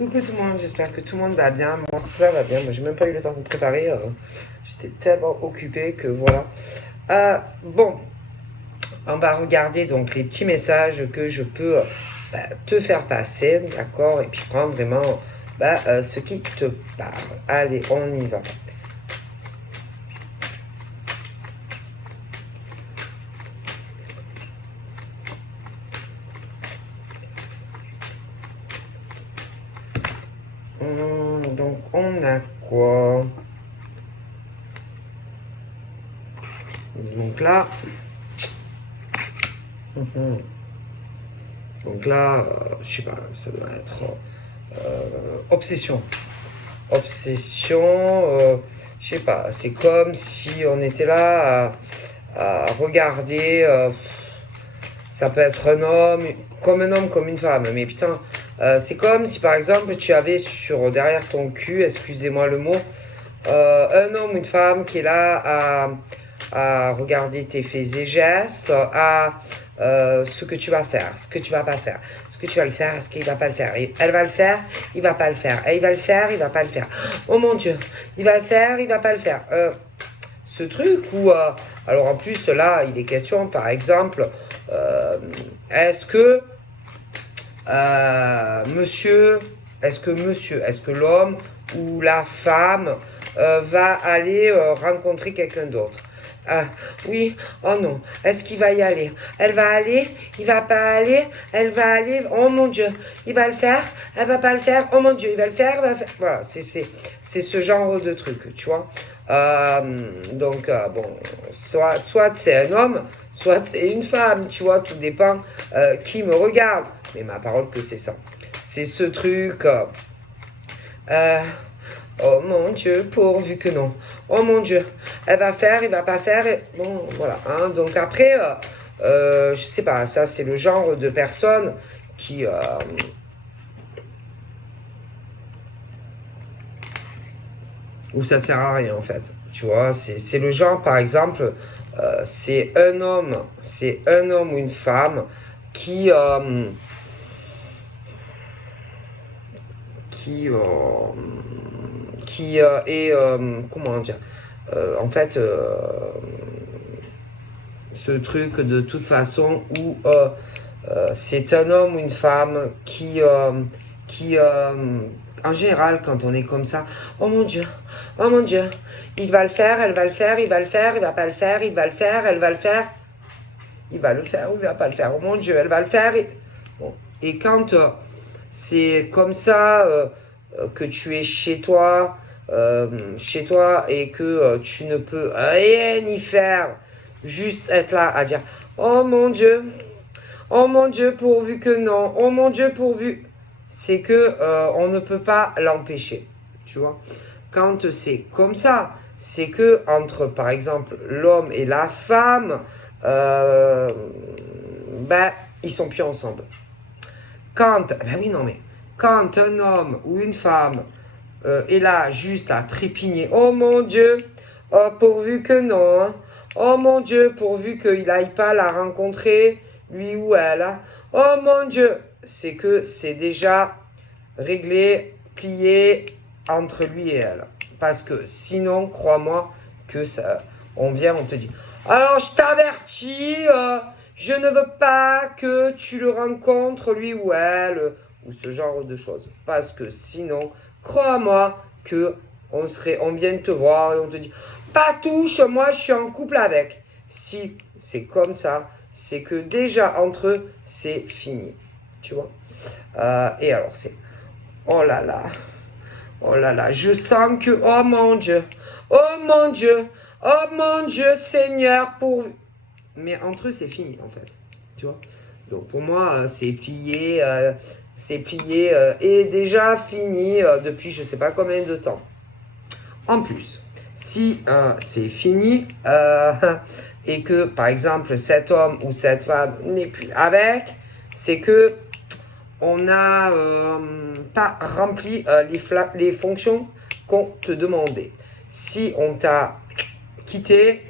Coucou tout le monde, j'espère que tout le monde va bien. Moi ça va bien, moi j'ai même pas eu le temps de me préparer. J'étais tellement occupée que voilà. Bon, on va regarder donc les petits messages que je peux te faire passer, d'accord? Et puis prendre vraiment ce qui te parle. Allez, on y va. Donc on a quoi? Donc là, donc là, je sais pas, ça doit être obsession. Obsession, je sais pas, c'est comme si on était là à regarder, ça peut être un homme, comme une femme, mais putain, c'est comme si par exemple tu avais derrière ton cul, excusez-moi le mot, un homme ou une femme qui est là à regarder tes faits et gestes, à ce que tu vas faire, ce que tu vas pas faire, ce que tu vas le faire, ce qu'il va pas le faire. Et elle va le faire, il va pas le faire. Et il va le faire, il va pas le faire. Oh mon Dieu, il va le faire, il va pas le faire. Ce truc où, alors en plus là, il est question, par exemple, est-ce que monsieur, est-ce que l'homme ou la femme va aller rencontrer quelqu'un d'autre. Ah, oui, oh non, est-ce qu'il va y aller? Elle va aller, il va pas aller, elle va aller, oh mon Dieu, il va le faire, elle va pas le faire, oh mon Dieu, il va le faire, elle va le faire. Voilà, c'est ce genre de truc, tu vois. Bon, soit c'est un homme, soit c'est une femme, tu vois, tout dépend qui me regarde. Mais ma parole que c'est ça. C'est ce truc. Oh mon Dieu, pourvu que non. Oh mon Dieu, elle va faire, il va pas faire. Bon, voilà. Hein. Donc après, je sais pas, ça c'est le genre de personne qui... où ça sert à rien en fait. Tu vois, c'est le genre, par exemple, c'est un homme ou une femme qui... qui... est... comment dire en fait, ce truc de toute façon où c'est un homme ou une femme qui en général, quand on est comme ça, oh mon Dieu, il va le faire, elle va le faire, il va le faire, il va pas le faire, il va le faire, elle va le faire, il va le faire ou il va pas le faire, oh mon Dieu, elle va le faire. Bon. Et quand c'est comme ça que tu es chez toi et que tu ne peux rien y faire, juste être là à dire oh mon Dieu, pourvu que non, oh mon Dieu, pourvu. C'est que on ne peut pas l'empêcher, tu vois. Quand c'est comme ça, c'est que entre, par exemple, l'homme et la femme, ben, ils sont plus ensemble. Ben oui, non, mais quand un homme ou une femme est là juste à trépigner, oh mon Dieu, oh pourvu que non, hein. Oh mon Dieu, pourvu qu'il n'aille pas la rencontrer, lui ou elle, hein. Oh mon Dieu, c'est que c'est déjà réglé, plié entre lui et elle. Parce que sinon, crois-moi, que ça, on vient, on te dit, alors je t'avertis, je ne veux pas que tu le rencontres, lui ou elle, ou ce genre de choses. Parce que sinon, crois-moi que on vient te voir et on te dit, pas touche, moi je suis en couple avec. Si c'est comme ça, c'est que déjà entre eux, c'est fini. Tu vois. Et alors c'est, oh là là, oh là là, je sens que, oh mon Dieu, oh mon Dieu, oh mon Dieu, Seigneur, pourvu. Mais entre eux, c'est fini, en fait. Tu vois. Donc pour moi, c'est plié et déjà fini depuis je sais pas combien de temps. En plus, si c'est fini et que, par exemple, cet homme ou cette femme n'est plus avec, c'est que on n'a pas rempli les fonctions qu'on te demandait. Si on t'a quitté,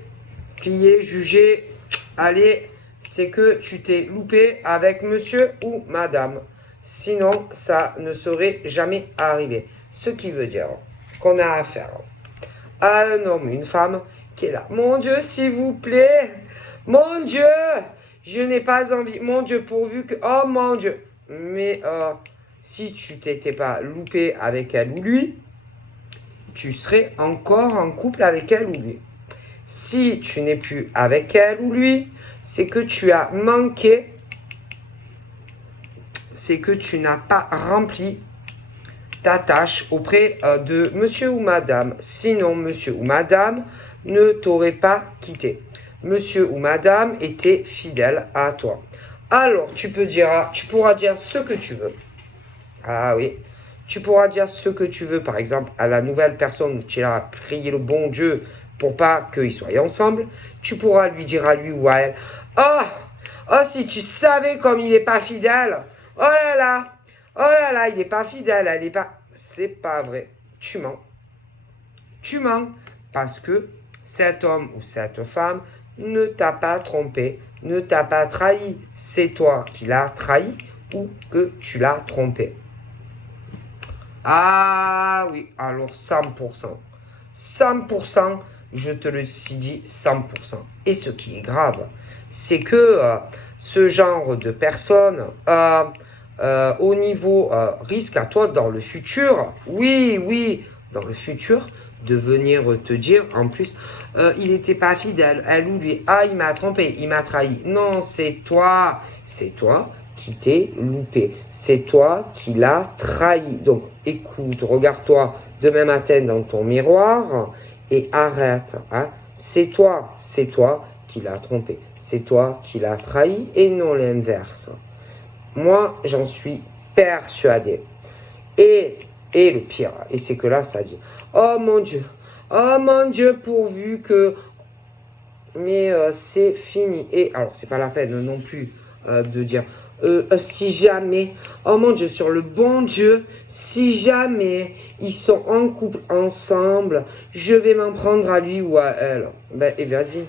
plié, jugé, allez, c'est que tu t'es loupé avec monsieur ou madame. Sinon, ça ne serait jamais arrivé. Ce qui veut dire qu'on a affaire à un homme, une femme qui est là. Mon Dieu, s'il vous plaît. Mon Dieu, je n'ai pas envie. Mon Dieu, pourvu que... Oh mon Dieu. Mais si tu t'étais pas loupé avec elle ou lui, tu serais encore en couple avec elle ou lui. Si tu n'es plus avec elle ou lui, c'est que tu as manqué, c'est que tu n'as pas rempli ta tâche auprès de monsieur ou madame. Sinon, monsieur ou madame ne t'aurait pas quitté. Monsieur ou madame était fidèle à toi. Alors, tu pourras dire ce que tu veux. Ah oui. Tu pourras dire ce que tu veux, par exemple, à la nouvelle personne où tu as prié le bon Dieu pour pas qu'ils soient ensemble. Tu pourras lui dire à lui ou à elle, oh, si tu savais comme il n'est pas fidèle. Oh là là, il n'est pas fidèle, elle n'est pas... C'est pas vrai. Tu mens. Tu mens parce que cet homme ou cette femme ne t'a pas trompé, ne t'a pas trahi. C'est toi qui l'as trahi ou que tu l'as trompé. Ah oui, alors 100%. 100%, je te le dis 100%. Et ce qui est grave, c'est que ce genre de personnes, au niveau risque à toi dans le futur, oui, dans le futur, de venir te dire, en plus, il n'était pas fidèle, elle ou lui, il m'a trompé, il m'a trahi. Non, c'est toi qui t'es loupé. C'est toi qui l'as trahi. Donc, écoute, regarde-toi demain matin dans ton miroir et arrête. Hein. C'est toi qui l'as trompé. C'est toi qui l'as trahi et non l'inverse. Moi, j'en suis persuadé. Et le pire, et c'est que là, ça dit, oh mon Dieu, pourvu que... Mais c'est fini. Et alors, c'est pas la peine non plus de dire... si jamais, oh mon Dieu, sur le bon Dieu, si jamais ils sont en couple ensemble, je vais m'en prendre à lui ou à elle. Et vas-y,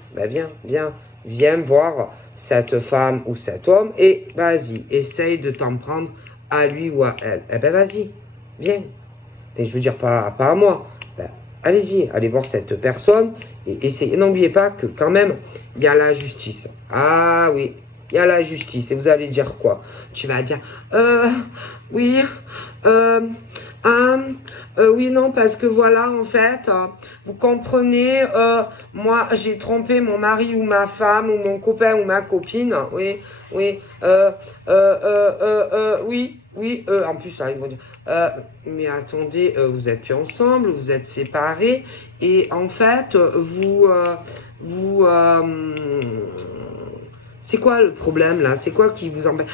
viens voir cette femme ou cet homme et vas-y, essaye de t'en prendre à lui ou à elle. Vas-y, viens. Mais je veux dire, pas à moi. Allez-y, allez voir cette personne et essayez. N'oubliez pas que quand même, il y a la justice. Ah oui. Il y a la justice. Et vous allez dire quoi? Tu vas dire, oui, oui, non, parce que voilà, en fait, vous comprenez, moi, j'ai trompé mon mari ou ma femme ou mon copain ou ma copine. Oui, oui, oui, en plus, là, ils vont dire, mais attendez, vous êtes plus ensemble, vous êtes séparés, et en fait, c'est quoi le problème là? C'est quoi qui vous empêche?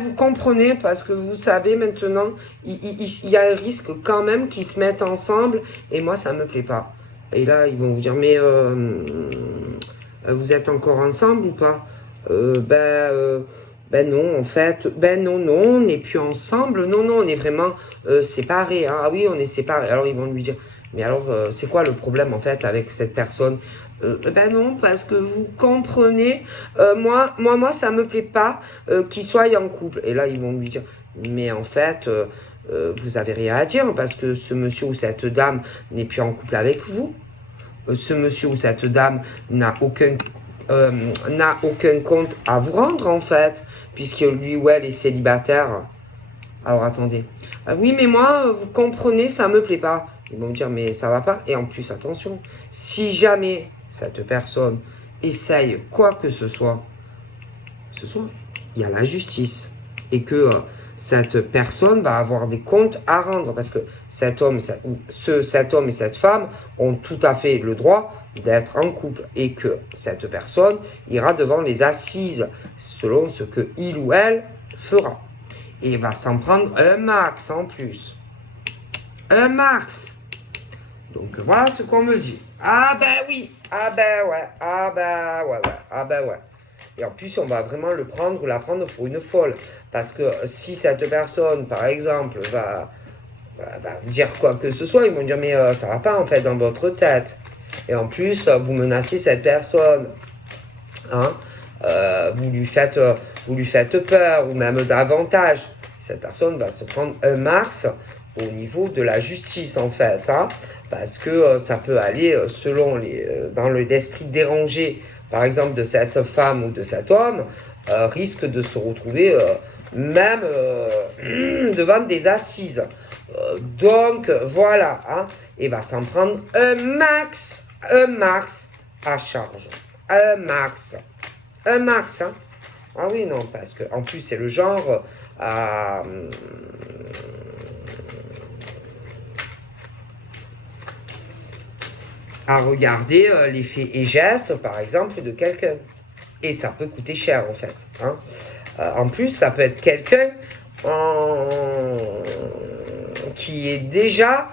Vous comprenez parce que vous savez maintenant, il y a un risque quand même qu'ils se mettent ensemble et moi ça me plaît pas. Et là ils vont vous dire mais vous êtes encore ensemble ou pas? Non en fait, non, on n'est plus ensemble, non, on est vraiment séparés. Hein. Ah oui, on est séparés. Alors ils vont lui dire mais alors c'est quoi le problème en fait avec cette personne? Non, parce que vous comprenez, moi, ça me plaît pas qu'ils soient en couple. Et là, ils vont lui dire, mais en fait, vous avez rien à dire parce que ce monsieur ou cette dame n'est plus en couple avec vous. Ce monsieur ou cette dame n'a aucun compte à vous rendre en fait, puisque lui ou elle est célibataire. Alors attendez. Oui, mais moi, vous comprenez, ça me plaît pas. Ils vont me dire, mais ça va pas. Et en plus, attention, si jamais cette personne essaye quoi que ce soit, il y a la justice. Et que cette personne va avoir des comptes à rendre. Parce que cet homme et cette femme ont tout à fait le droit d'être en couple. Et que cette personne ira devant les assises selon ce que il ou elle fera. Et va s'en prendre un max en plus. Un max. Donc voilà ce qu'on me dit. Oui. Ouais. Et en plus, on va vraiment le prendre ou la prendre pour une folle. Parce que si cette personne, par exemple, va vous dire quoi que ce soit, ils vont dire mais ça va pas en fait dans votre tête. Et en plus, vous menacez cette personne. Hein, vous lui faites peur ou même davantage. cette personne va se prendre un max au niveau de la justice, en fait. Hein, parce que ça peut aller selon dans l'esprit dérangé, par exemple, de cette femme ou de cet homme, risque de se retrouver même devant des assises. Donc, voilà. Hein, et va s'en prendre un max à charge. Un max. Un max, hein. Ah oui, non, parce que en plus, c'est le genre à regarder les faits et gestes, par exemple, de quelqu'un. Et ça peut coûter cher, en fait. Hein. En plus, ça peut être quelqu'un qui est déjà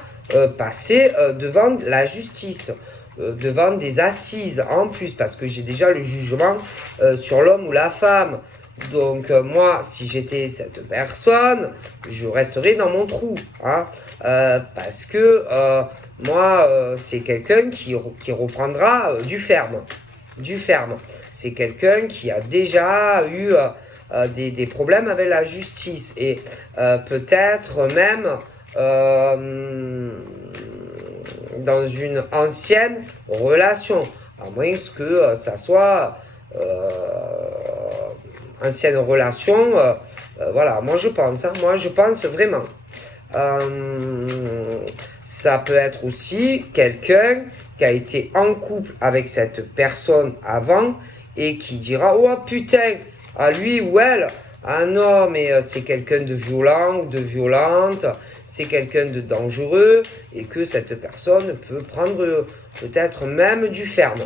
passé devant la justice, devant des assises, en plus, parce que j'ai déjà le jugement sur l'homme ou la femme. Donc moi, si j'étais cette personne, je resterais dans mon trou, hein, parce que moi, c'est quelqu'un qui reprendra du ferme. Du ferme. C'est quelqu'un qui a déjà eu des problèmes avec la justice et peut-être même dans une ancienne relation, à moins que ça soit ancienne relation, voilà, moi je pense, hein, moi je pense vraiment. Ça peut être aussi quelqu'un qui a été en couple avec cette personne avant et qui dira « Oh putain, à lui ou elle, ah non, mais c'est quelqu'un de violent ou de violente, c'est quelqu'un de dangereux et que cette personne peut prendre peut-être même du ferme. »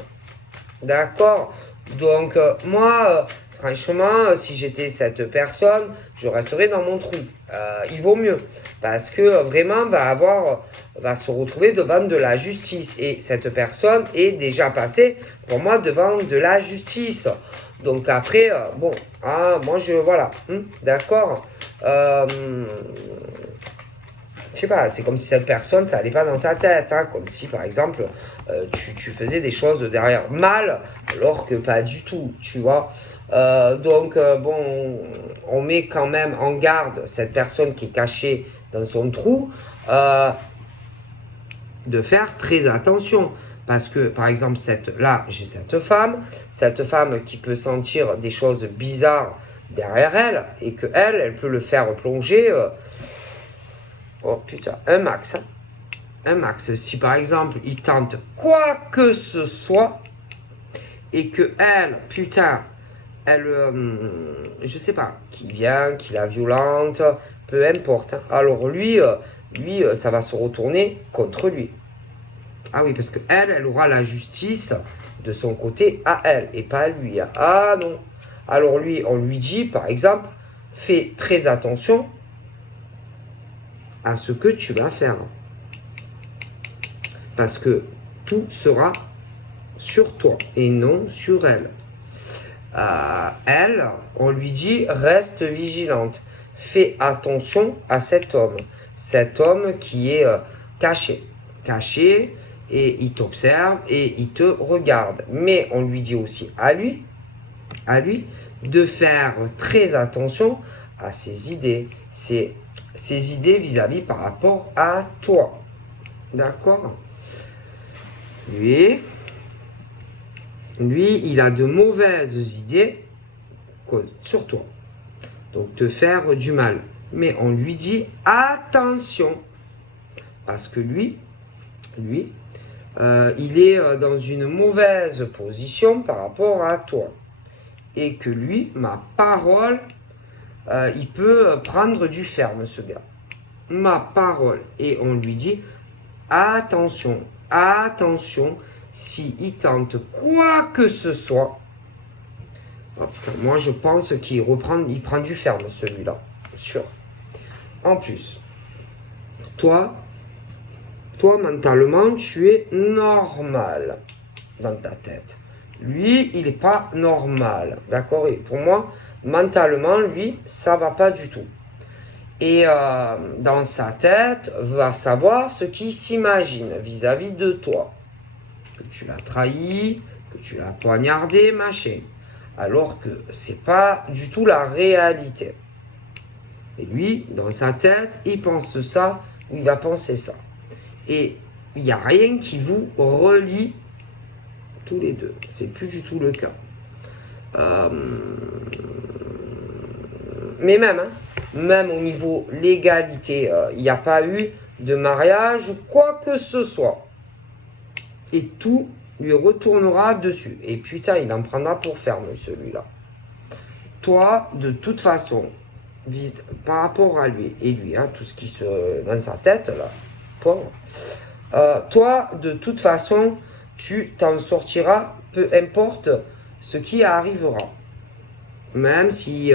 D'accord? Donc moi, franchement, si j'étais cette personne, je resterais dans mon trou. Il vaut mieux. Parce que vraiment, va se retrouver devant de la justice. Et cette personne est déjà passée, pour moi, devant de la justice. Donc après, bon, moi voilà, d'accord. Je sais pas, c'est comme si cette personne, ça allait pas dans sa tête, hein, comme si par exemple, tu faisais des choses derrière mal, alors que pas du tout, tu vois. Donc, bon, on met quand même en garde cette personne qui est cachée dans son trou, de faire très attention. Parce que, par exemple, là, j'ai cette femme qui peut sentir des choses bizarres derrière elle, et que elle peut le faire plonger. Oh putain, un max. Hein. Un max. Si par exemple, il tente quoi que ce soit, et que elle, putain, elle, je sais pas, qui vient, qui la violente, peu importe. Hein. Alors lui, ça va se retourner contre lui. Ah oui, parce que elle aura la justice de son côté à elle, et pas à lui. Hein. Ah non. Alors lui, on lui dit, par exemple, fais très attention à ce que tu vas faire. Parce que tout sera sur toi et non sur elle. Elle, on lui dit, reste vigilante. Fais attention à cet homme. Cet homme qui est caché. Caché, et il t'observe et il te regarde. Mais on lui dit aussi à lui, de faire très attention à ses idées. Ses idées vis-à-vis par rapport à toi. D'accord? Lui, il a de mauvaises idées sur toi. Donc, te faire du mal. Mais on lui dit attention. Parce que lui, il est dans une mauvaise position par rapport à toi. Et que lui, ma parole, il peut prendre du ferme, ce gars. Ma parole. Et on lui dit attention, s'il tente quoi que ce soit. Oh putain, moi je pense qu'il prend du ferme, celui-là. Sûr. En plus, toi, mentalement, tu es normal dans ta tête. Lui, il n'est pas normal. D'accord? Et pour moi, mentalement, lui, ça va pas du tout. Et dans sa tête, va savoir ce qu'il s'imagine vis-à-vis de toi. Que tu l'as trahi, que tu l'as poignardé, machin. Alors que c'est pas du tout la réalité. Et lui, dans sa tête, il pense ça, ou il va penser ça. Et il n'y a rien qui vous relie tous les deux. C'est plus du tout le cas. Mais même, hein, même au niveau légalité, il n'y a pas eu de mariage ou quoi que ce soit. Et tout lui retournera dessus. Et putain, il en prendra pour ferme, celui-là. Toi, de toute façon, par rapport à lui, et lui, hein, tout ce qui se dans sa tête, là, pauvre, toi, de toute façon, tu t'en sortiras, peu importe ce qui arrivera. Même si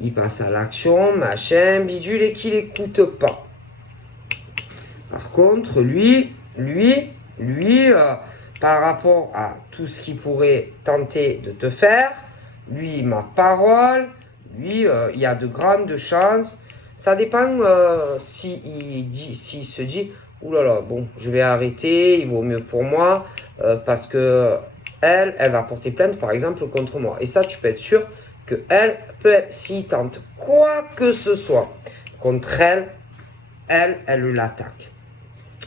il passe à l'action, machin, bidule, et qu'il n'écoute pas. Par contre, lui, par rapport à tout ce qu'il pourrait tenter de te faire, lui, ma parole, lui, il y a de grandes chances. Ça dépend s'il se dit, oulala, bon, je vais arrêter, il vaut mieux pour moi, parce que elle va porter plainte, par exemple, contre moi. Et ça, tu peux être sûr que elle peut, s'il tente quoi que ce soit contre elle l'attaque.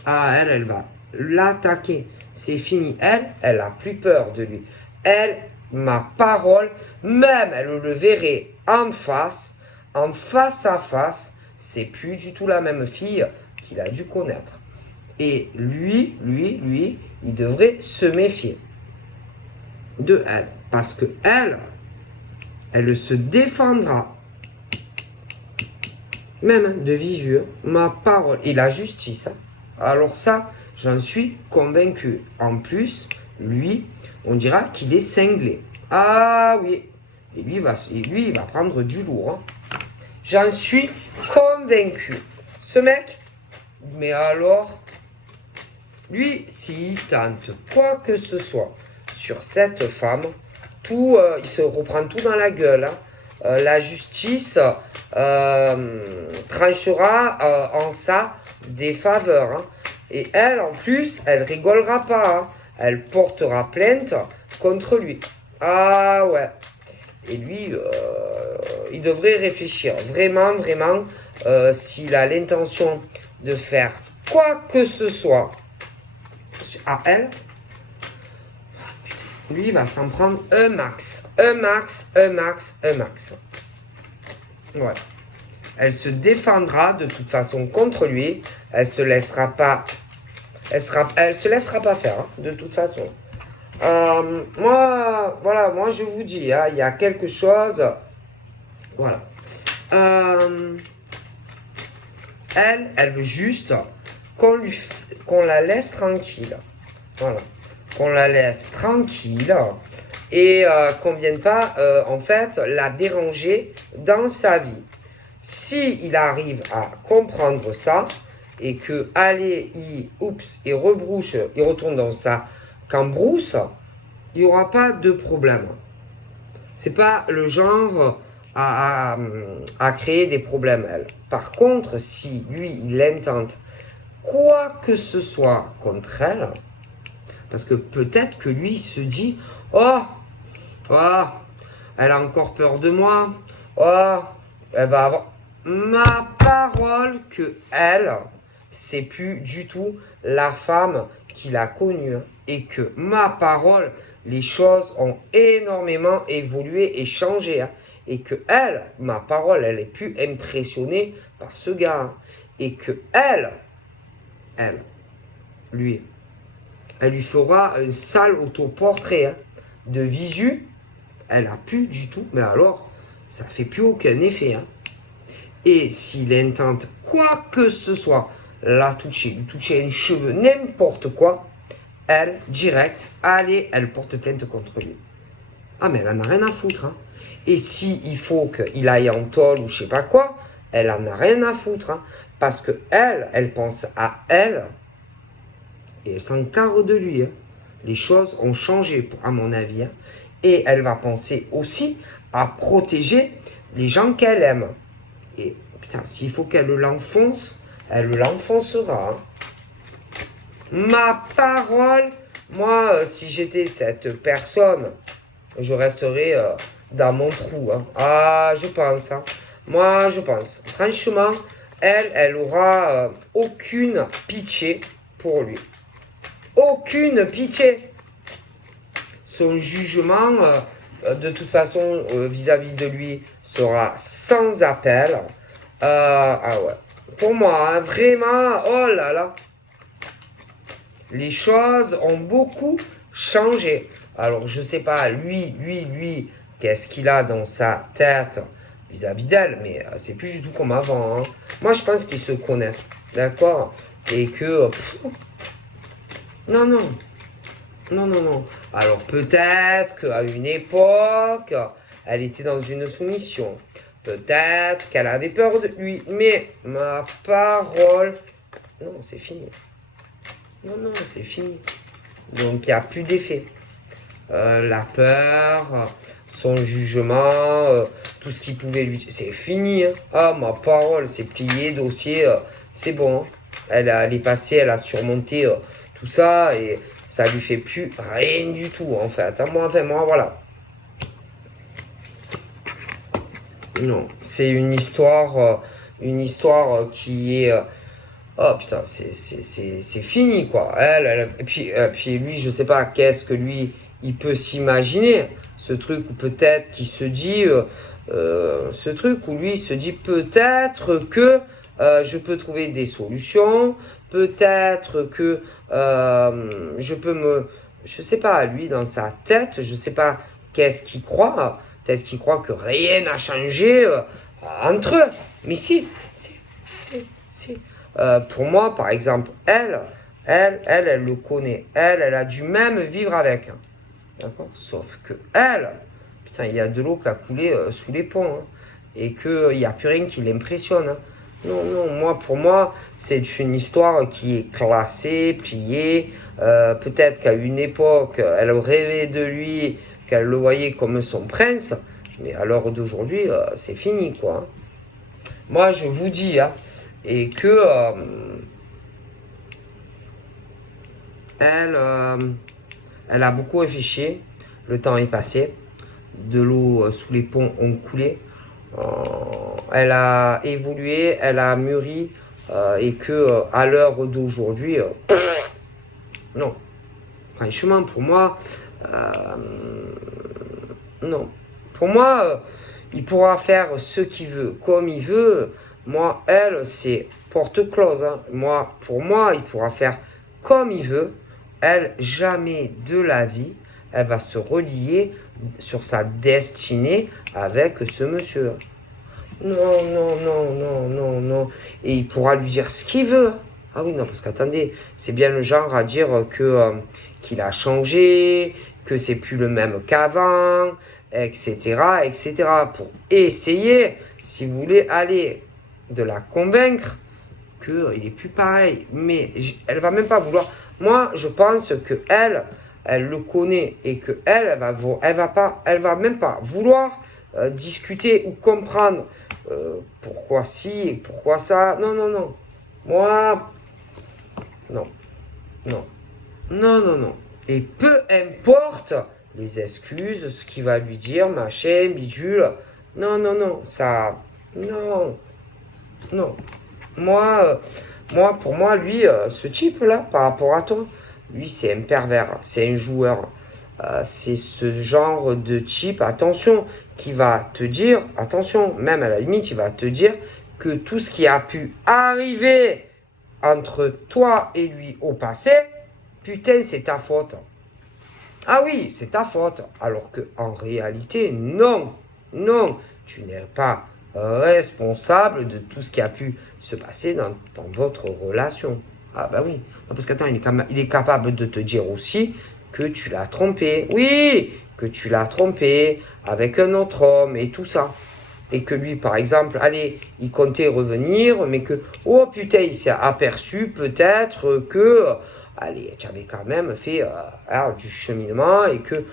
Ah, elle va l'attaquer. C'est fini. Elle a plus peur de lui. Elle, ma parole, même elle le verrait en face à face, c'est plus du tout la même fille qu'il a dû connaître. Et lui, il devrait se méfier de elle. Parce que elle se défendra. Même de visu, ma parole. Et la justice, hein. Alors ça, j'en suis convaincu. En plus, lui, on dira qu'il est cinglé. Ah oui. Et lui, il va prendre du lourd. Hein. J'en suis convaincu. Ce mec, mais alors, lui, s'il tente quoi que ce soit sur cette femme, tout, il se reprend tout dans la gueule. Hein. La justice tranchera en sa défaveur. Hein. Et elle, en plus, elle rigolera pas. Hein. Elle portera plainte contre lui. Ah ouais. Et lui, il devrait réfléchir. Vraiment, s'il a l'intention de faire quoi que ce soit à elle, lui, il va s'en prendre un max. Ouais. Elle se défendra de toute façon contre lui. Elle se laissera pas. Elle se laissera pas faire, hein, de toute façon. Moi, je vous dis, hein, il y a quelque chose. Voilà. Elle veut juste qu'on la laisse tranquille. Voilà. Qu'on la laisse tranquille et qu'on ne vienne pas, en fait, la déranger dans sa vie. S'il arrive à comprendre ça et que, allez, il rebrouche, il retourne dans sa cambrousse, il n'y aura pas de problème. C'est pas le genre à créer des problèmes, elle. Par contre, si lui, il intente quoi que ce soit contre elle, parce que peut-être que lui se dit « Oh, elle a encore peur de moi. Oh, elle va avoir... » Ma parole que elle, c'est plus du tout la femme qu'il a connue. Hein, et que ma parole, les choses ont énormément évolué et changé. Hein, et que elle, ma parole, elle est plus impressionnée par ce gars. Hein, et que elle, lui, elle lui fera un sale autoportrait hein, de visu. Elle a plus du tout, mais alors, ça fait plus aucun effet. Hein. Et s'il intente quoi que ce soit, la toucher, lui toucher un cheveu, n'importe quoi, elle, direct, allez, elle porte plainte contre lui. Ah, mais elle en a rien à foutre. Hein. Et s'il faut qu'il aille en tôle ou je sais pas quoi, elle en a rien à foutre. Hein. Parce que elle pense à elle et elle s'encarre de lui. Hein. Les choses ont changé, à mon avis. Hein. Et elle va penser aussi à protéger les gens qu'elle aime. Et putain, s'il faut qu'elle l'enfonce, elle l'enfoncera. Hein. Ma parole, moi, si j'étais cette personne, je resterais dans mon trou. Hein. Ah, je pense. Hein. Moi, je pense. Franchement, elle aura aucune pitié pour lui. Aucune pitié. Son jugement, de toute façon, vis-à-vis de lui, sera sans appel. Ah ouais. Pour moi, hein, vraiment, oh là là. Les choses ont beaucoup changé. Alors, je sais pas, lui, qu'est-ce qu'il a dans sa tête vis-à-vis d'elle, mais c'est plus du tout comme avant. Hein. Moi, je pense qu'ils se connaissent, d'accord? Et que... non, non, non. Alors, peut-être qu'à une époque, elle était dans une soumission. Peut-être qu'elle avait peur de lui, mais ma parole... Non, c'est fini. Non, c'est fini. Donc, il n'y a plus d'effet. La peur, son jugement, tout ce qui pouvait lui... C'est fini. Hein. Ah, ma parole, c'est plié, dossier, c'est bon. Hein. Elle est passée, elle a surmonté tout ça et ça lui fait plus rien du tout, en fait. Hein, moi, voilà. Non, c'est une histoire qui est... oh putain, c'est fini quoi. Et puis lui, je sais pas qu'est-ce que lui, il peut s'imaginer. Ce truc où peut-être qu'il se dit, ce truc où lui il se dit peut-être que je peux trouver des solutions. Peut-être que je peux je sais pas, lui dans sa tête, je sais pas qu'est-ce qu'il croit. Peut-être qu'il croit que rien n'a changé entre eux. Mais si. Pour moi, par exemple, elle le connaît. Elle a dû même vivre avec. D'accord? Sauf que elle, putain, il y a de l'eau qui a coulé sous les ponts. Hein, et qu'il n'y a plus rien qui l'impressionne. Hein. Non, pour moi, c'est une histoire qui est classée, pliée. Peut-être qu'à une époque, elle rêvait de lui, qu'elle le voyait comme son prince. Mais à l'heure d'aujourd'hui, c'est fini, quoi. Hein. Moi, je vous dis, hein, et que elle a beaucoup réfléchi. Le temps est passé. De l'eau sous les ponts ont coulé. Elle a évolué, elle a mûri. Et que à l'heure d'aujourd'hui, non. Franchement, pour moi, non. Pour moi, il pourra faire ce qu'il veut, comme il veut. Moi, elle, c'est porte close. Hein. Pour moi, il pourra faire comme il veut. Elle, jamais de la vie, elle va se relier sur sa destinée avec ce monsieur. Non. Et il pourra lui dire ce qu'il veut. Ah oui, non, parce qu'attendez, c'est bien le genre à dire que qu'il a changé, que c'est plus le même qu'avant, etc. Pour essayer, si vous voulez, aller de la convaincre qu'il est plus pareil. Mais elle va même pas vouloir. Moi, je pense que elle le connaît et que elle va même pas vouloir discuter ou comprendre pourquoi si et pourquoi ça. Non. Moi, non. Et peu importe les excuses, ce qu'il va lui dire, machin, bidule. Non, ça, non. Pour moi, lui, ce type-là, par rapport à toi, lui, c'est un pervers, c'est un joueur. C'est ce genre de type, attention, qui va te dire, attention, même à la limite, il va te dire que tout ce qui a pu arriver entre toi et lui au passé, putain, c'est ta faute. Ah oui, c'est ta faute. Alors que en réalité, non, tu n'es pas responsable de tout ce qui a pu se passer dans votre relation. Ah bah oui. Non, parce qu'attends, il est capable de te dire aussi que tu l'as trompé. Oui, que tu l'as trompé avec un autre homme et tout ça. Et que lui, par exemple, allez, il comptait revenir, mais que, oh putain, il s'est aperçu peut-être que, allez, tu avais quand même fait du cheminement et que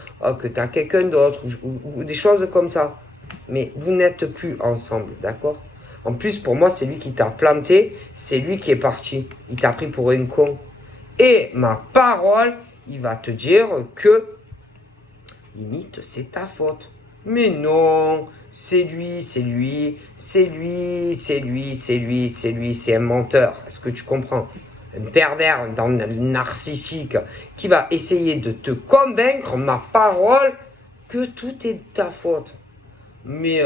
tu as quelqu'un d'autre ou des choses comme ça. Mais vous n'êtes plus ensemble, d'accord? En plus, pour moi, c'est lui qui t'a planté, c'est lui qui est parti. Il t'a pris pour un con. Et ma parole, il va te dire que, limite, c'est ta faute. Mais non, c'est lui, c'est lui, c'est lui, c'est lui, c'est lui, c'est lui, c'est un menteur. Est-ce que tu comprends? Un pervers, narcissique qui va essayer de te convaincre, ma parole, que tout est de ta faute. Mais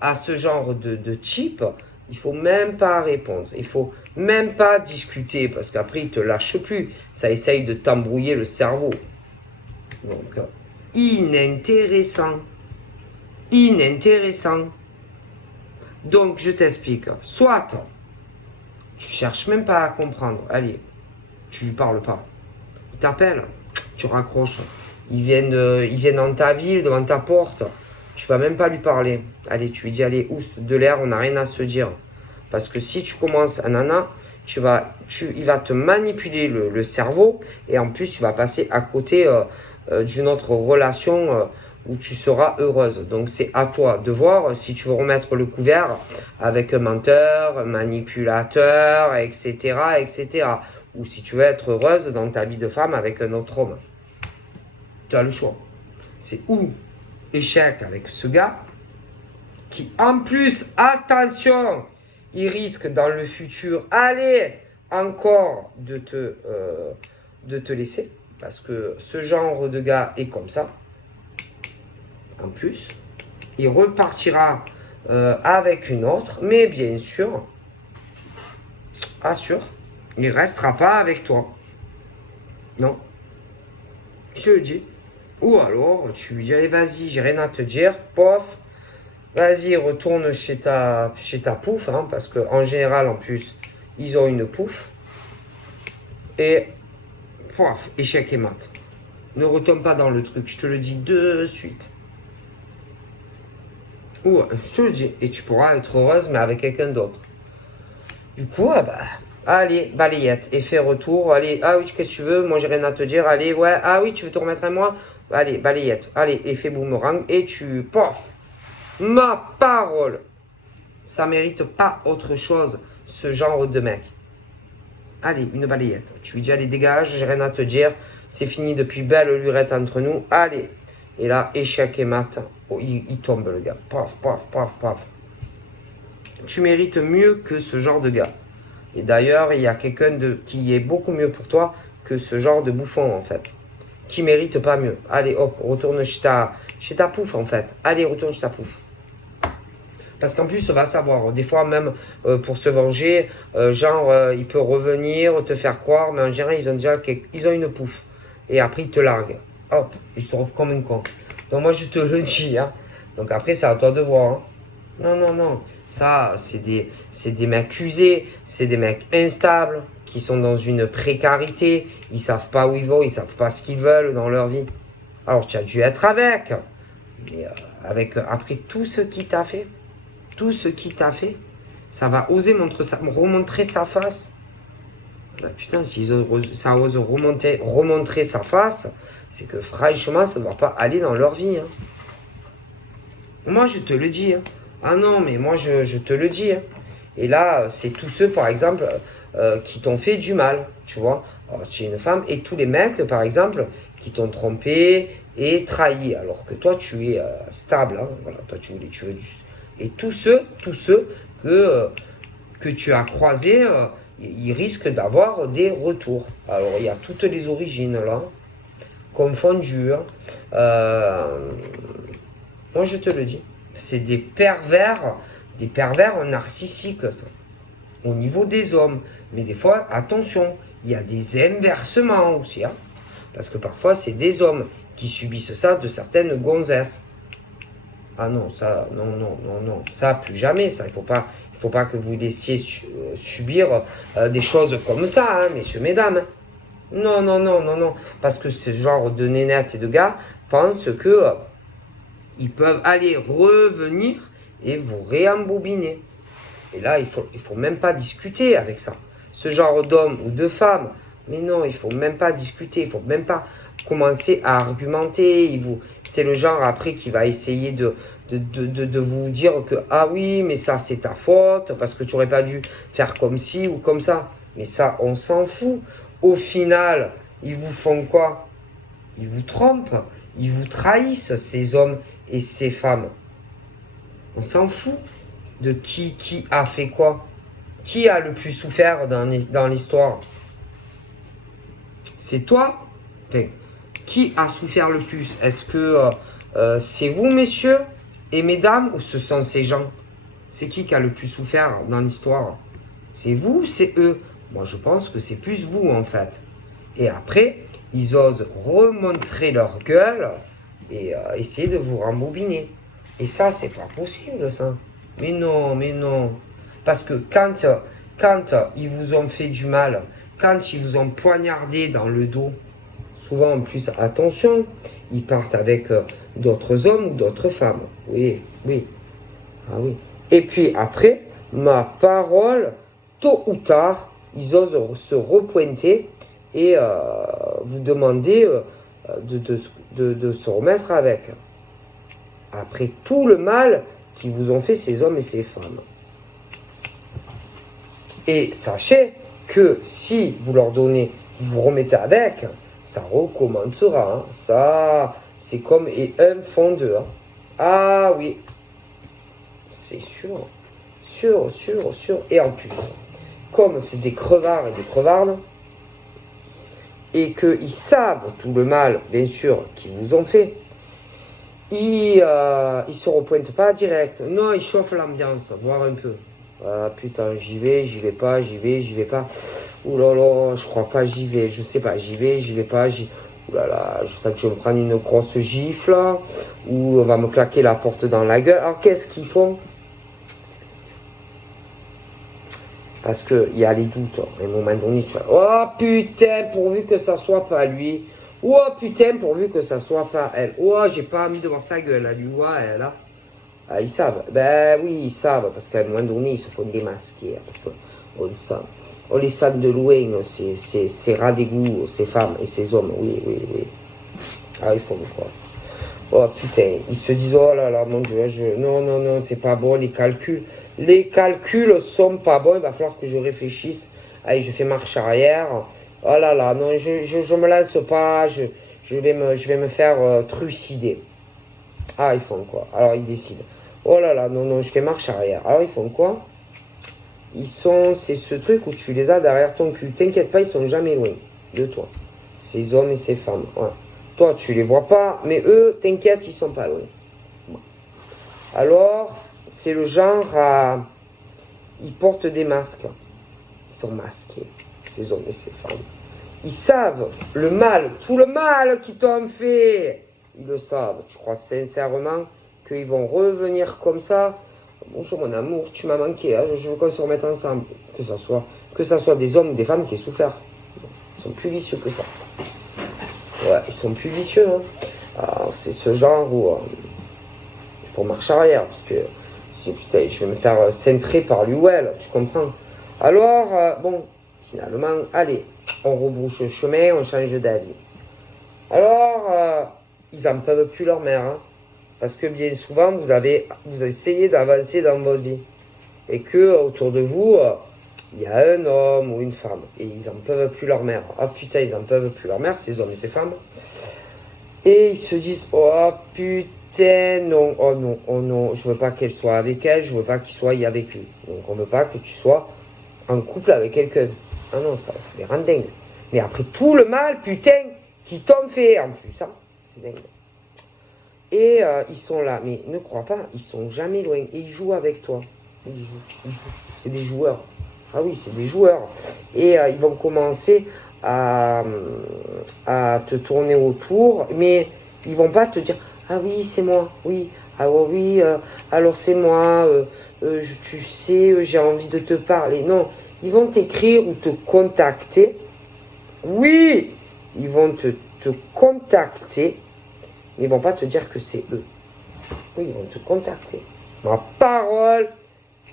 à ce genre de type, il faut même pas répondre. Il faut même pas discuter parce qu'après, il te lâche plus. Ça essaye de t'embrouiller le cerveau. Donc, inintéressant. Inintéressant. Donc, je t'explique. Soit, tu cherches même pas à comprendre. Allez, tu lui parles pas. Il t'appelle, tu raccroches. Il vient dans ta ville, devant ta porte. Tu vas même pas lui parler. Allez, tu lui dis, allez, oust, de l'air, on n'a rien à se dire. Parce que si tu commences à nana, il va te manipuler le cerveau. Et en plus, tu vas passer à côté d'une autre relation où tu seras heureuse. Donc, c'est à toi de voir si tu veux remettre le couvert avec un menteur, un manipulateur, etc., etc. Ou si tu veux être heureuse dans ta vie de femme avec un autre homme. Tu as le choix. C'est ou échec avec ce gars qui, en plus, attention, il risque dans le futur, allez, encore de te laisser. Parce que ce genre de gars est comme ça. En plus, il repartira avec une autre. Mais bien sûr, assure, il ne restera pas avec toi. Non. Je le dis. Ou alors, tu lui dis, allez, vas-y, j'ai rien à te dire. Pof. Vas-y, retourne chez ta pouf, hein, parce qu'en général, en plus, ils ont une pouf. Et, pof, échec et mat. Ne retombe pas dans le truc, je te le dis de suite. Ou, je te le dis, et tu pourras être heureuse, mais avec quelqu'un d'autre. Du coup, allez, balayette, effet retour. Allez, ah oui, qu'est-ce que tu veux? Moi, j'ai rien à te dire. Allez, ouais, ah oui, tu veux te remettre à moi? Allez, balayette. Allez, effet boomerang. Et tu, pof. Ma parole. Ça mérite pas autre chose, ce genre de mec. Allez, une balayette. Tu lui dis, allez, dégage, j'ai rien à te dire. C'est fini depuis belle lurette entre nous. Allez. Et là, échec et mat. Oh, il tombe, le gars. Paf, paf, paf, paf. Tu mérites mieux que ce genre de gars. Et d'ailleurs, il y a quelqu'un qui est beaucoup mieux pour toi que ce genre de bouffon, en fait. Qui mérite pas mieux. Allez, hop, retourne chez ta pouf, en fait. Allez, retourne chez ta pouf. Parce qu'en plus, on va savoir, des fois même pour se venger, il peut revenir, te faire croire, mais en général, ils ont une pouffe. Et après, ils te larguent. Hop, ils se retrouvent comme une con. Donc moi, je te le dis. Hein. Donc après, c'est à toi de voir. Hein. Non, non, non. Ça, c'est des mecs usés, c'est des mecs instables, qui sont dans une précarité. Ils savent pas où ils vont, ils savent pas ce qu'ils veulent dans leur vie. Alors, tu as dû être avec. Mais après tout ce qu'il t'a fait. Tout ce qu'il t'a fait, ça va oser remontrer sa face. Bah putain, si ça ose remontrer sa face, c'est que franchement, ça ne va pas aller dans leur vie. Hein. Moi, je te le dis. Hein. Ah non, mais moi, je te le dis. Hein. Et là, c'est tous ceux, par exemple, qui t'ont fait du mal, tu vois. Alors, tu es une femme et tous les mecs, par exemple, qui t'ont trompé et trahi, alors que toi, tu es stable. Hein. Voilà, toi, tu veux du... Et tous ceux que tu as croisés, ils risquent d'avoir des retours. Alors, il y a toutes les origines là, confondues. Hein. Moi, je te le dis, c'est des pervers narcissiques, ça, au niveau des hommes. Mais des fois, attention, il y a des inversements aussi. Hein. Parce que parfois, c'est des hommes qui subissent ça de certaines gonzesses. Ah non, ça, non, ça, plus jamais, ça. Il faut pas que vous laissiez subir des choses comme ça, hein, messieurs, mesdames. Hein. Non. Parce que ce genre de nénettes et de gars pensent que ils peuvent aller revenir et vous réembobiner. Et là, il faut même pas discuter avec ça. Ce genre d'homme ou de femme, mais non, il faut même pas discuter, il faut même pas commencer à argumenter. C'est le genre après qui va essayer de vous dire que ah oui, mais ça c'est ta faute parce que tu n'aurais pas dû faire comme ci ou comme ça. Mais ça, on s'en fout. Au final, ils vous font quoi? Ils vous trompent, ils vous trahissent, ces hommes et ces femmes. On s'en fout de qui a fait quoi. Qui a le plus souffert dans l'histoire? C'est toi? Enfin, qui a souffert le plus? Est-ce que c'est vous, messieurs et mesdames, ou ce sont ces gens? C'est qui a le plus souffert dans l'histoire? C'est vous ou c'est eux? Moi, je pense que c'est plus vous, en fait. Et après, ils osent remontrer leur gueule et essayer de vous rembobiner. Et ça, c'est pas possible, ça. Mais non, mais non. Parce que quand ils vous ont fait du mal, quand ils vous ont poignardé dans le dos, souvent en plus, attention, ils partent avec d'autres hommes ou d'autres femmes. Oui, oui. Ah oui. Et puis après, ma parole, tôt ou tard, ils osent se repointer et vous demander de se remettre avec. Après tout le mal qu'ils vous ont fait ces hommes et ces femmes. Et sachez que si vous leur donnez, vous vous remettez avec, ça recommencera. Hein. Ça, c'est comme et un font deux. Hein. Ah oui, c'est sûr. Sûr. Et en plus, comme c'est des crevards et des crevardes, et qu'ils savent tout le mal, bien sûr, qu'ils vous ont fait, ils se repointent pas direct. Non, ils chauffent l'ambiance, voir un peu. Ah putain, j'y vais pas. Ouh là là, je crois pas, j'y vais. Je sais pas, j'y vais pas. Ouh là là, je sens que je vais me prendre une grosse gifle, ou on va me claquer la porte dans la gueule. Alors qu'est-ce qu'ils font? Parce qu'il y a les doutes. À un moment donné, tu vas... Oh putain, pourvu que ça soit pas lui. Oh putain, pourvu que ça soit pas elle. Oh, j'ai pas envie de voir sa gueule à lui. Ouais, elle a. Ah, ils savent. Ben oui, ils savent. Parce qu'à un moment donné, ils se font démasquer. Parce qu'on les sent. On les sent de loin, ces rats d'égout, ces femmes et ces hommes. Oui. Ah, il faut me croire. Oh putain, ils se disent, oh là là, mon Dieu, non, c'est pas bon, les calculs. Les calculs sont pas bons, il va falloir que je réfléchisse. Allez, je fais marche arrière. Oh là là, non, je me lance pas, je vais me faire trucider. Ah, ils font quoi? Alors, ils décident. Oh là là, non, je fais marche arrière. Alors, ils font quoi? C'est ce truc où tu les as derrière ton cul. T'inquiète pas, ils sont jamais loin de toi. Ces hommes et ces femmes, ouais. Toi, tu les vois pas, mais eux, t'inquiète, ils sont pas loin. Bon. Alors, c'est le genre à... Ils portent des masques. Ils sont masqués, ces hommes et ces femmes. Ils savent le mal, tout le mal qu'ils t'ont fait. Ils le savent. Tu crois sincèrement qu'ils vont revenir comme ça? Bonjour mon amour, tu m'as manqué, hein, je veux qu'on se remette ensemble. Que ça soit des hommes ou des femmes qui aient souffert. Ils sont plus vicieux que ça. Ouais, ils sont plus vicieux. Hein. C'est ce genre où il faut marcher arrière. Parce que putain, je vais me faire cintrer par lui ou elle, tu comprends? Alors, bon, finalement, allez, on rebrouche le chemin, on change d'avis. Alors, ils n'en peuvent plus leur mère. Hein, parce que bien souvent, vous essayez d'avancer dans votre vie. Et que autour de vous, il y a un homme ou une femme. Et ils n'en peuvent plus leur mère. Ah putain, ils n'en peuvent plus leur mère, ces hommes et ces femmes. Et ils se disent, oh putain, non, oh non, je veux pas qu'elle soit avec elle, je veux pas qu'il soit avec lui. Donc on veut pas que tu sois en couple avec quelqu'un. Ah non, ça les rend dingues. Mais après tout le mal, putain, qu'ils t'ont fait en plus, ça, c'est dingue. Et ils sont là, mais ne crois pas, ils sont jamais loin. Et ils jouent avec toi. Ils jouent. C'est des joueurs. Ah oui, c'est des joueurs. Et ils vont commencer à te tourner autour, mais ils vont pas te dire « Ah oui, c'est moi, oui, alors oui, alors c'est moi, tu sais, j'ai envie de te parler. » Non, ils vont t'écrire ou te contacter. Oui, ils vont te contacter, mais ils vont pas te dire que c'est eux. Oui, ils vont te contacter. Ma parole,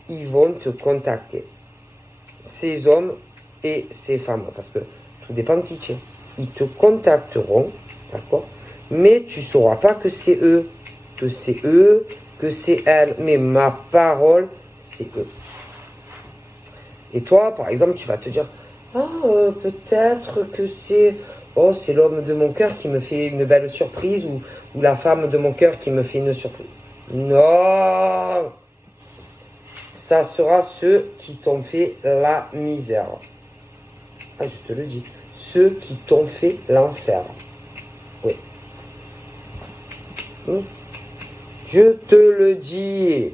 ils vont te contacter. Ces hommes et ces femmes, parce que tout dépend de qui tu es. Ils te contacteront, d'accord? Mais tu ne sauras pas que c'est eux, que c'est elles. Mais ma parole, c'est eux. Et toi, par exemple, tu vas te dire, ah, peut-être que c'est Oh, c'est l'homme de mon cœur qui me fait une belle surprise ou la femme de mon cœur qui me fait une surprise. Non! Ça sera ceux qui t'ont fait la misère. Ah, je te le dis. Ceux qui t'ont fait l'enfer. Oui. Oui. Je te le dis.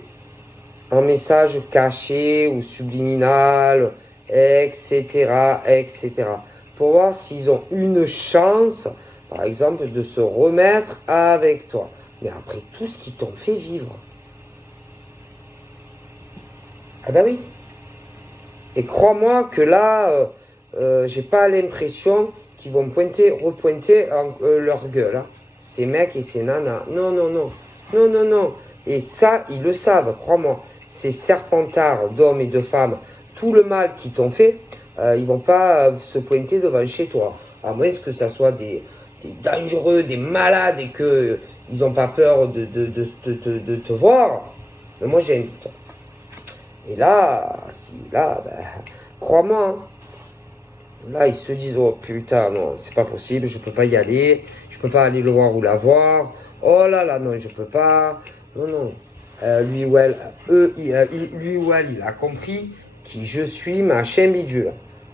Un message caché ou subliminal, etc., etc. Pour voir s'ils ont une chance, par exemple, de se remettre avec toi. Mais après tout ce qu'ils t'ont fait vivre. Ah ben oui. Et crois-moi que là, j'ai pas l'impression qu'ils vont repointer leur gueule. Hein. Ces mecs et ces nanas. Non, non, non. Non, non, non. Et ça, ils le savent, crois-moi. Ces serpentards d'hommes et de femmes, tout le mal qu'ils t'ont fait, ils vont pas se pointer devant chez toi. À moins que ça soit des dangereux, des malades et qu'ils n'ont pas peur de te voir. Mais moi, j'ai un doute. Et là, crois-moi, hein, là, ils se disent, oh putain, non, c'est pas possible, je peux pas y aller, je peux pas aller le voir ou la voir, oh là là, non, je peux pas, non, non. Lui ou elle, il a compris qui je suis, machin bidule.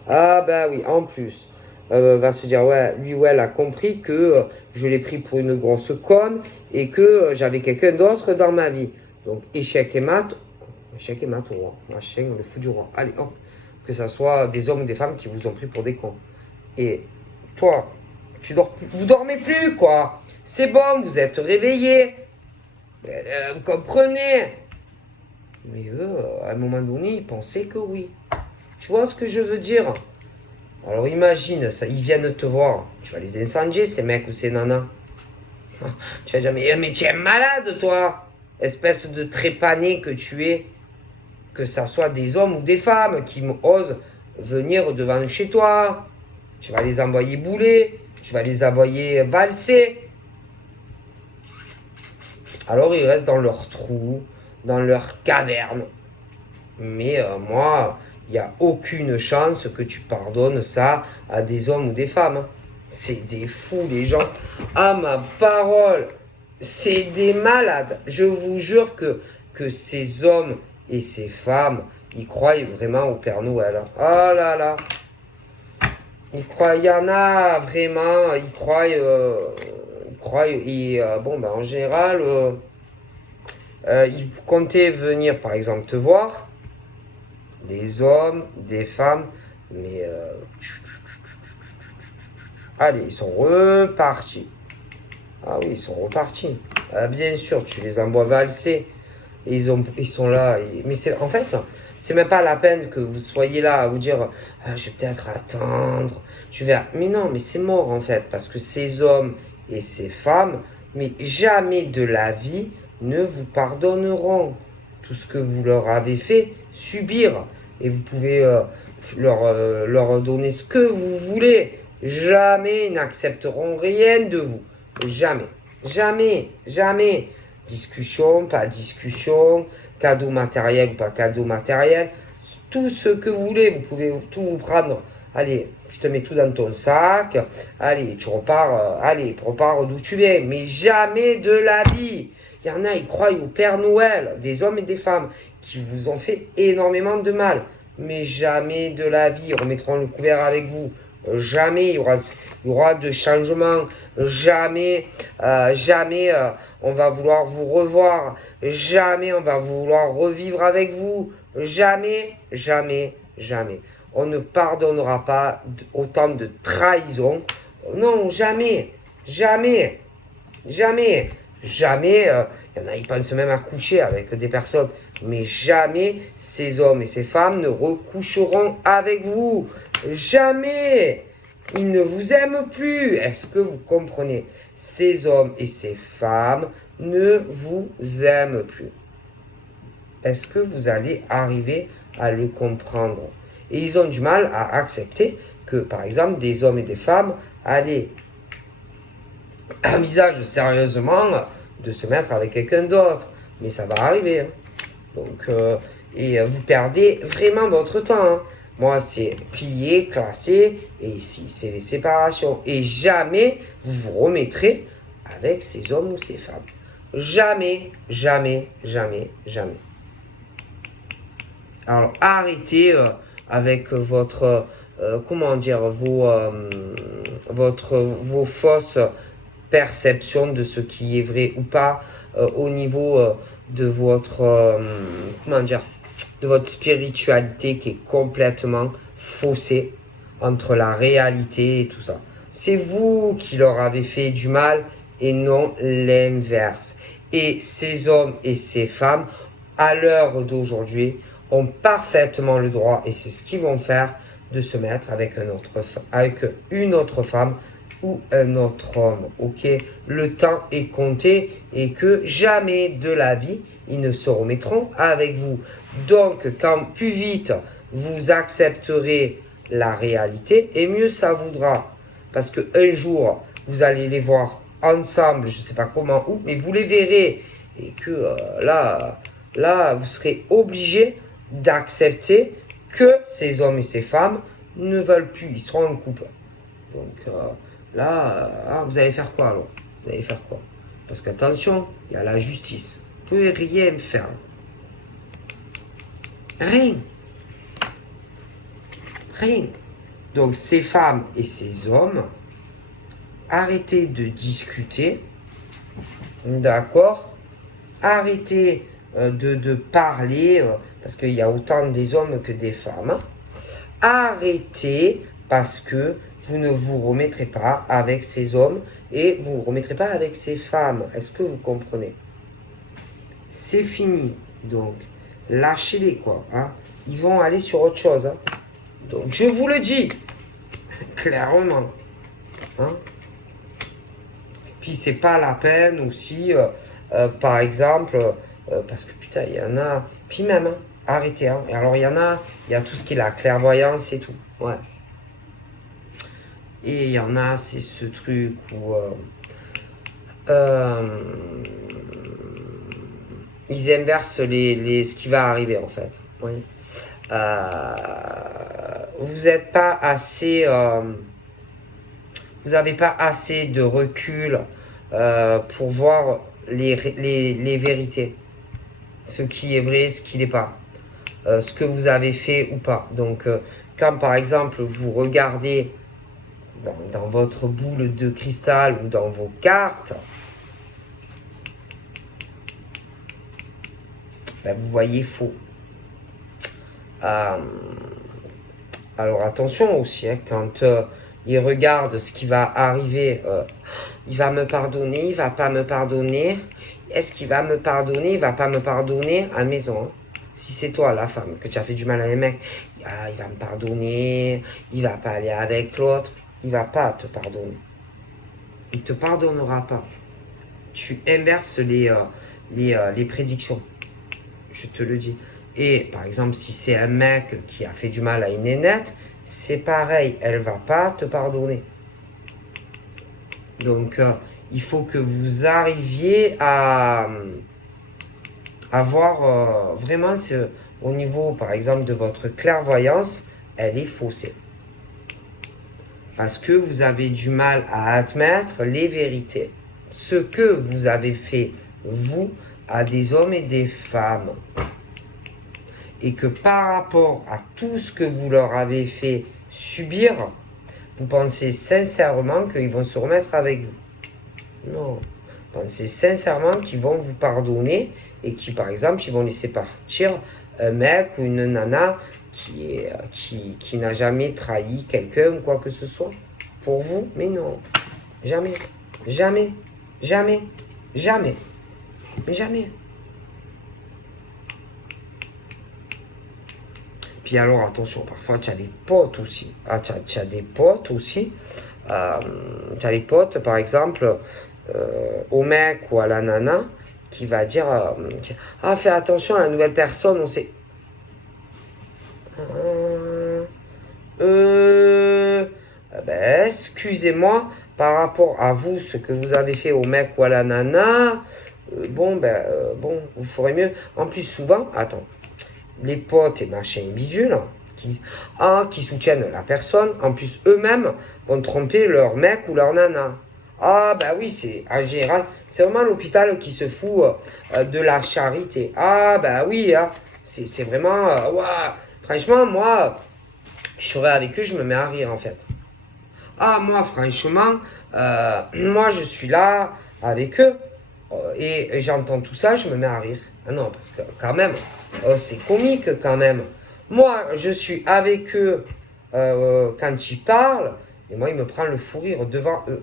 Ah bah oui, en plus, va se dire, ouais, lui ou elle a compris que je l'ai pris pour une grosse conne et que j'avais quelqu'un d'autre dans ma vie. Donc, échec et mat, échec et mat au roi, machin, le fou du roi. Allez, hop, que ce soit des hommes ou des femmes qui vous ont pris pour des cons. Et toi, vous dormez plus, quoi. C'est bon, vous êtes réveillés. Vous comprenez? Mais eux, à un moment donné, ils pensaient que oui. Tu vois ce que je veux dire? Alors imagine, ça, ils viennent te voir. Tu vas les incendier, ces mecs ou ces nanas. Tu vas dire, mais tu es malade, toi. Espèce de trépané que tu es. Que ça soit des hommes ou des femmes qui osent venir devant chez toi. Tu vas les envoyer bouler. Tu vas les envoyer valser. Alors ils restent dans leur trou, dans leur caverne. Mais moi, il n'y a aucune chance que tu pardonnes ça à des hommes ou des femmes. C'est des fous, les gens. Ah, ma parole, c'est des malades. Je vous jure que ces hommes et ces femmes, ils croient vraiment au Père Noël. Oh là là. Ils croient, il y en a vraiment, ils croient, et bon, ben, en général, ils comptaient venir, par exemple, te voir, des hommes, des femmes, mais allez, ils sont repartis. Ah oui, ils sont repartis. Bien sûr, tu les envoies valser. Et ils sont là. Mais en fait, c'est même pas la peine que vous soyez là à vous dire je vais peut-être attendre. Mais non, mais c'est mort en fait. Parce que ces hommes et ces femmes, mais jamais de la vie ne vous pardonneront tout ce que vous leur avez fait subir. Et vous pouvez leur donner ce que vous voulez. Jamais ils n'accepteront rien de vous. Jamais. Jamais. Jamais. Discussion, pas discussion, cadeau matériel ou pas cadeau matériel, tout ce que vous voulez, vous pouvez tout vous prendre. Allez, je te mets tout dans ton sac, allez, tu repars, repars d'où tu viens, mais jamais de la vie. Il y en a, ils croient au Père Noël, des hommes et des femmes qui vous ont fait énormément de mal, mais jamais de la vie, ils remettront le couvert avec vous. Jamais il y aura de changement, jamais on va vouloir vous revoir, jamais on va vouloir revivre avec vous, jamais, jamais, jamais. On ne pardonnera pas autant de trahison, non, jamais, jamais, jamais, jamais, il y en a, ils pensent même à coucher avec des personnes, mais jamais ces hommes et ces femmes ne recoucheront avec vous. Jamais. Ils ne vous aiment plus. Est-ce que vous comprenez? Ces hommes et ces femmes ne vous aiment plus. Est-ce que vous allez arriver à le comprendre? Et ils ont du mal à accepter que, par exemple, des hommes et des femmes envisagent sérieusement de se mettre avec quelqu'un d'autre. Mais ça va arriver. Hein. Donc, et vous perdez vraiment votre temps. Hein. Moi, c'est plié, classé, et ici, c'est les séparations. Et jamais vous vous remettrez avec ces hommes ou ces femmes. Jamais, jamais, jamais, jamais. Alors, arrêtez avec votre, comment dire, vos fausses perceptions de ce qui est vrai ou pas au niveau de votre, comment dire, de votre spiritualité qui est complètement faussée entre la réalité et tout ça. C'est vous qui leur avez fait du mal et non l'inverse. Et ces hommes et ces femmes, à l'heure d'aujourd'hui, ont parfaitement le droit, et c'est ce qu'ils vont faire, de se mettre avec une autre femme ou un autre homme. Ok, le temps est compté et que jamais de la vie ils ne se remettront avec vous. Donc, quand plus vite vous accepterez la réalité, et mieux ça voudra. Parce que un jour, vous allez les voir ensemble, je ne sais pas comment, où, mais vous les verrez. Et que là, vous serez obligé d'accepter que ces hommes et ces femmes ne veulent plus, ils seront en couple. Donc vous allez faire quoi alors? Vous allez faire quoi? Parce qu'attention, il y a la justice. Vous ne pouvez rien faire. Rien. Rien. Donc ces femmes et ces hommes, arrêtez de discuter. D'accord? Arrêtez de parler, parce qu'il y a autant des hommes que des femmes. Arrêtez parce que vous ne vous remettrez pas avec ces hommes et vous ne vous remettrez pas avec ces femmes. Est-ce que vous comprenez? C'est fini. Donc, lâchez-les quoi. Hein. Ils vont aller sur autre chose. Hein. Donc, je vous le dis clairement. Hein. Puis, c'est pas la peine aussi, par exemple, parce que putain, il y en a. Puis même, hein, arrêtez. Hein. Et alors, il y a tout ce qui est la clairvoyance et tout. Ouais. Et il y en a, c'est ce truc où ils inversent ce qui va arriver en fait. Oui. Vous n'êtes pas assez, vous n'avez pas assez de recul pour voir les vérités, ce qui est vrai, ce qui n'est pas, ce que vous avez fait ou pas. Donc, quand par exemple vous regardez dans votre boule de cristal ou dans vos cartes, ben vous voyez faux. Alors attention aussi, hein, quand il regarde ce qui va arriver, il va me pardonner, il va pas me pardonner. Est-ce qu'il va me pardonner, il va pas me pardonner? Admettons, hein, si c'est toi la femme que tu as fait du mal à un mec, il va me pardonner, il va pas aller avec l'autre, il va pas te pardonner. Il te pardonnera pas. Tu inverses les prédictions. Je te le dis. Et par exemple, si c'est un mec qui a fait du mal à une nénette, c'est pareil, elle va pas te pardonner. Donc, il faut que vous arriviez à voir vraiment au niveau, par exemple, de votre clairvoyance, elle est faussée. Parce que vous avez du mal à admettre les vérités. Ce que vous avez fait, vous, à des hommes et des femmes. Et que par rapport à tout ce que vous leur avez fait subir, vous pensez sincèrement qu'ils vont se remettre avec vous. Non. Pensez sincèrement qu'ils vont vous pardonner et qui, par exemple, ils vont laisser partir un mec ou une nana qui n'a jamais trahi quelqu'un ou quoi que ce soit. Pour vous, mais non. Jamais. Jamais. Jamais. Jamais. Mais jamais. Puis alors, attention, parfois, tu as des potes aussi. Tu as des potes aussi. Tu as les potes, par exemple, au mec ou à la nana, qui va dire fais attention à la nouvelle personne, on sait. Excusez-moi, par rapport à vous, ce que vous avez fait au mec ou à la nana, vous ferez mieux. En plus, souvent, attends, les potes et machin et bidule, qui soutiennent la personne. En plus, eux-mêmes vont tromper leur mec ou leur nana. Ah, bah oui, c'est en général, c'est vraiment l'hôpital qui se fout de la charité. Ah, bah oui, hein, c'est vraiment. Ouah. Franchement, moi, je serais avec eux, je me mets à rire en fait. Ah, moi, franchement, moi, je suis là avec eux et j'entends tout ça, je me mets à rire. Ah non, parce que quand même, c'est comique quand même. Moi, je suis avec eux quand ils parlent, et moi, il me prend le fou rire devant eux.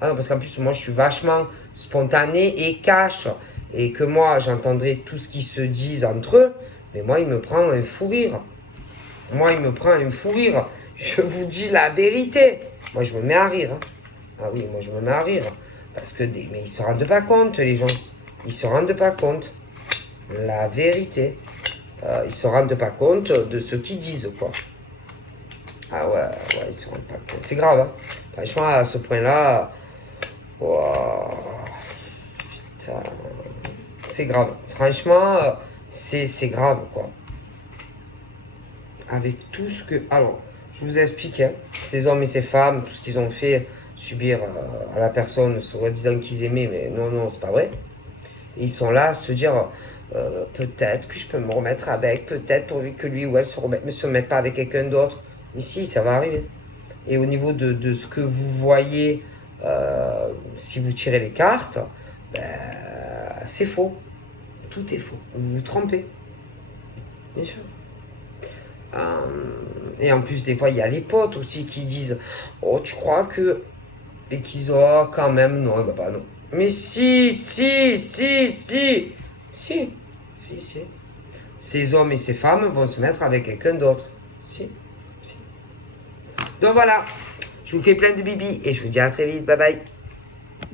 Ah non, parce qu'en plus, moi, je suis vachement spontané et cash. Et que moi, j'entendrai tout ce qu'ils se disent entre eux, mais moi, il me prend un fou rire. Moi, il me prend un fou rire. Je vous dis la vérité. Moi, je me mets à rire. Hein. Ah oui, moi, je me mets à rire. Parce que mais ils se rendent pas compte, les gens. Ils se rendent pas compte. La vérité. Ils se rendent pas compte de ce qu'ils disent, quoi. Ah ouais, ils se rendent pas compte. C'est grave, hein. Franchement, à ce point-là, wow, putain, c'est grave. Franchement, c'est grave, quoi. Avec tout ce que... Alors, je vous explique, hein, ces hommes et ces femmes, tout ce qu'ils ont fait subir à la personne, soi-disant qu'ils aimaient, mais non, c'est pas vrai. Et ils sont là à se dire, peut-être que je peux me remettre avec, peut-être pourvu que lui ou elle ne se remette pas avec quelqu'un d'autre. Mais si, ça va arriver. Et au niveau de ce que vous voyez, si vous tirez les cartes, ben, c'est faux. Tout est faux. Vous vous trompez. Bien sûr. Et en plus, des fois, il y a les potes aussi qui disent oh, tu crois que. Et qu'ils ont oh, quand même, non, il va pas, non. Mais si. Ces hommes et ces femmes vont se mettre avec quelqu'un d'autre. Si. Donc voilà. Je vous fais plein de bibi et je vous dis à très vite. Bye bye.